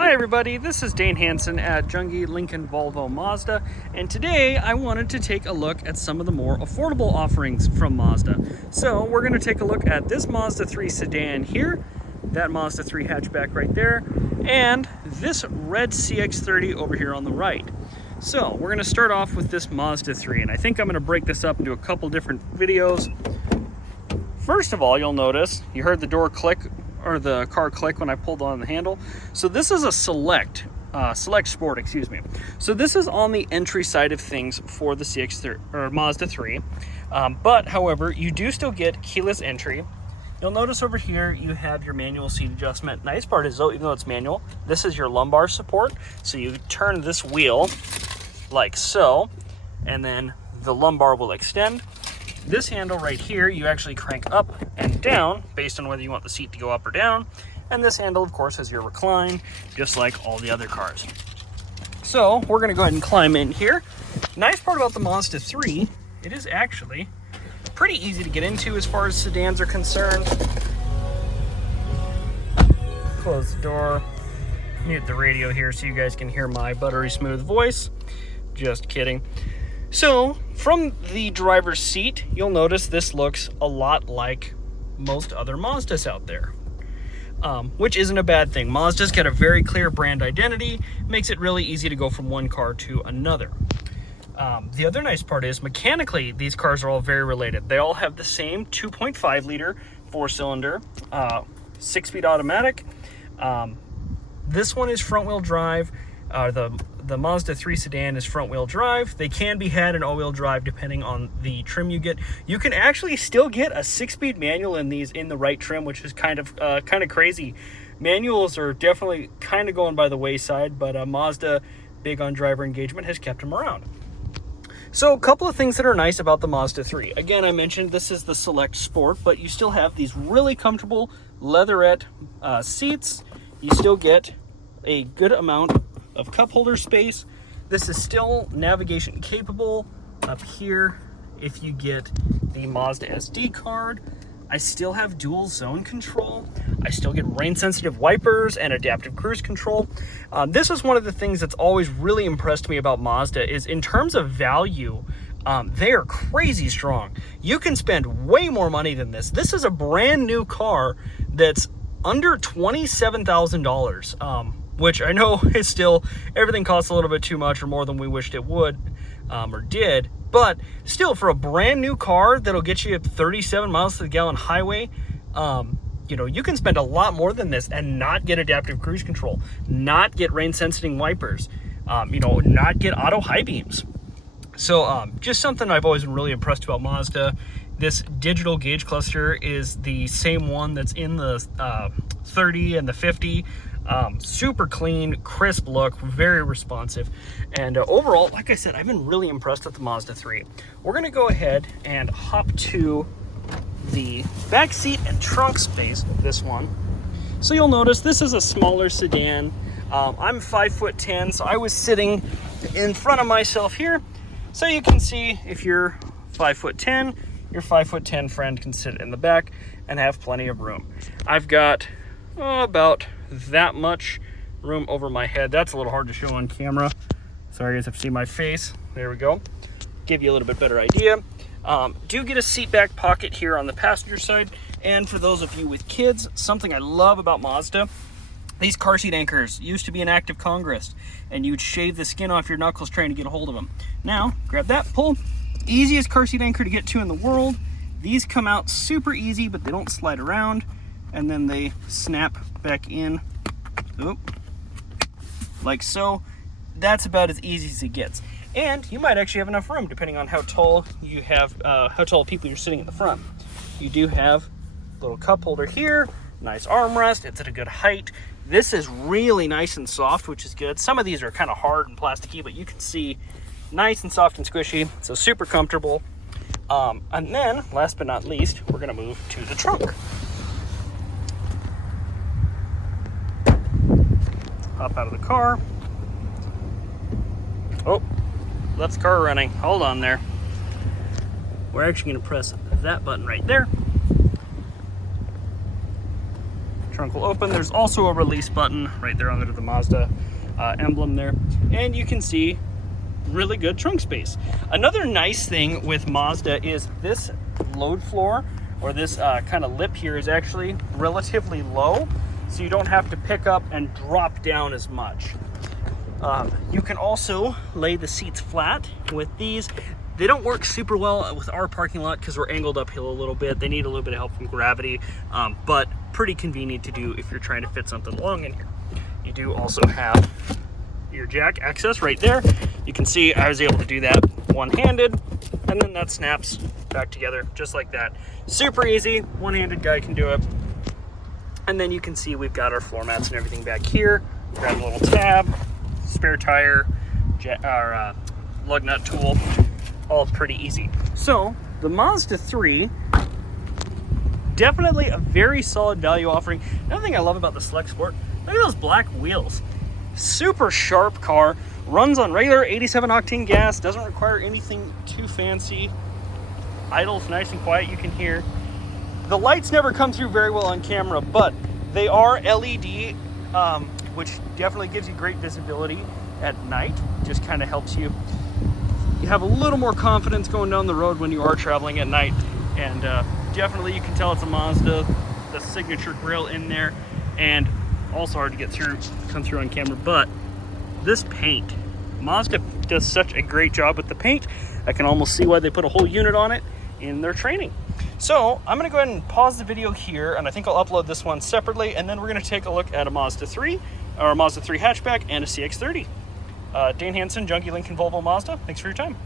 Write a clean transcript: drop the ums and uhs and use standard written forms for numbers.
Hi everybody, this is Dane Hansen at Jungie Lincoln Volvo Mazda, and today I wanted to take a look at some of the more affordable offerings from Mazda. So we're going to take a look at this Mazda3 sedan here, that Mazda3 hatchback right there, and this red CX-30 over here on the right. So we're going to start off with this Mazda3, and I think I'm going to break this up into a couple different videos. First of all, you'll notice you heard the door click, or the car click when I pulled on the handle. So this is a Select Sport, excuse me. So this is on the entry side of things for the CX-30 or Mazda 3. But however, you do still get keyless entry. You'll notice over here you have your manual seat adjustment. Nice part is though, even though it's manual, this is your lumbar support. So you turn this wheel like so, and then the lumbar will extend. This handle right here, you actually crank up and down based on whether you want the seat to go up or down. And this handle, of course, is your recline, just like all the other cars. So we're going to go ahead and climb in here. Nice part about the Mazda 3, it is actually pretty easy to get into as far as sedans are concerned. Close the door, mute the radio here so you guys can hear my buttery smooth voice. Just kidding. So, from the driver's seat, you'll notice this looks a lot like most other Mazdas out there, which isn't a bad thing. Mazda's got a very clear brand identity, makes it really easy to go from one car to another. The other nice part is, mechanically, these cars are all very related. They all have the same 2.5 liter four-cylinder, 6-speed automatic. This one is front-wheel drive. The Mazda 3 sedan is front-wheel drive. They can be had in all-wheel drive depending on the trim you get. You can actually still get a 6-speed manual in these in the right trim, which is kind of crazy. Manuals are definitely kind of going by the wayside, but Mazda, big on driver engagement, has kept them around. So a couple of things that are nice about the Mazda 3. Again, I mentioned this is the Select Sport, but you still have these really comfortable leatherette seats. You still get a good amount of cup holder space. This is still navigation capable. Up here, if you get the Mazda SD card, I still have dual zone control. I still get rain sensitive wipers and adaptive cruise control. This is one of the things that's always really impressed me about Mazda is in terms of value, they are crazy strong. You can spend way more money than this. This is a brand new car that's under $27,000. Which I know is still, everything costs a little bit too much or more than we wished it would or did. But still, for a brand new car that'll get you 37 miles to the gallon highway, you know, you can spend a lot more than this and not get adaptive cruise control, not get rain sensitive wipers, you know, not get auto high beams. So just something I've always been really impressed about Mazda. This digital gauge cluster is the same one that's in the 30 and the 50. Super clean, crisp look, very responsive, and overall, like I said, I've been really impressed with the Mazda 3. We're going to go ahead and hop to the back seat and trunk space of this one. So you'll notice this is a smaller sedan. I'm 5'10", so I was sitting in front of myself here, so you can see if you're 5'10", your 5'10" friend can sit in the back and have plenty of room. I've got about that much room over my head. That's a little hard to show on camera. Sorry guys, have to see my face. There we go. Give you a little bit better idea. Do get a seat back pocket here on the passenger side. And for those of you with kids, something I love about Mazda, these car seat anchors used to be an act of Congress, and you'd shave the skin off your knuckles trying to get a hold of them. Now, grab that, pull. Easiest car seat anchor to get to in the world. These come out super easy, but they don't slide around. And then they snap back in, like so. That's about as easy as it gets. And you might actually have enough room depending on how tall you have, how tall people you're sitting in the front. You do have a little cup holder here, nice armrest, it's at a good height. This is really nice and soft, which is good. Some of these are kind of hard and plasticky, but you can see nice and soft and squishy, so super comfortable. And then, last but not least, we're gonna move to the trunk. Hop out of the car. Oh, left car running. Hold on there. We're actually going to press that button right there. Trunk will open. There's also a release button right there under the Mazda emblem there. And you can see really good trunk space. Another nice thing with Mazda is this load floor, or this kind of lip here, is actually relatively low, so you don't have to pick up and drop down as much. You can also lay the seats flat with these. They don't work super well with our parking lot because we're angled uphill a little bit. They need a little bit of help from gravity, but pretty convenient to do if you're trying to fit something long in here. You do also have your jack access right there. You can see I was able to do that one-handed, and then that snaps back together just like that. Super easy, one-handed guy can do it. And then you can see we've got our floor mats and everything back here. Grab a little tab, spare tire, our lug nut tool, all pretty easy. So the Mazda 3, definitely a very solid value offering. Another thing I love about the Select Sport, look at those black wheels. Super sharp car, runs on regular 87 octane gas, doesn't require anything too fancy. Idles nice and quiet, you can hear. The lights never come through very well on camera, but they are LED, which definitely gives you great visibility at night. Just kind of helps you have a little more confidence going down the road when you are traveling at night. And definitely you can tell it's a Mazda, the signature grille in there, and also hard to get through, come through on camera. But this paint, Mazda does such a great job with the paint. I can almost see why they put a whole unit on it in their training. So I'm gonna go ahead and pause the video here, and I think I'll upload this one separately, and then we're gonna take a look at a Mazda 3, or a Mazda 3 hatchback, and a CX-30. Dan Hansen, Junkie Lincoln Volvo Mazda, thanks for your time.